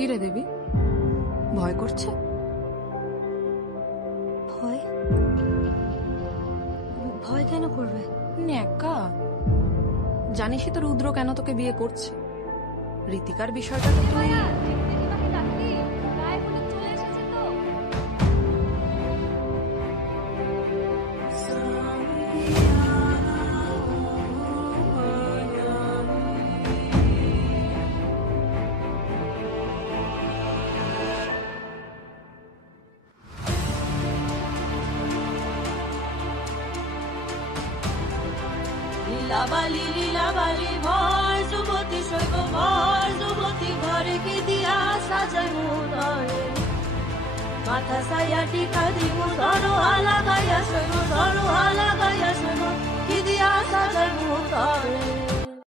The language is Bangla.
কি রে দেবী, ভয় করছে? ভয়? ভয় কেন করবে? ন্যাকা, জানিসই তো রুদ্র কেন তোকে বিয়ে করছে। ঋতিকার বিষয়টা তো তুই... লীলাবালি লীলাবালি ভর যুবতী শৈব ভর যুবতী ঘরে কি দিয়া সাজাই মুদরে মাথা সাইয়া টিকা দিব ধরো আলাগাইয়া শৈব ধরো আলাগাইয়া শৈব কি দিয়া সাজাই মুদরে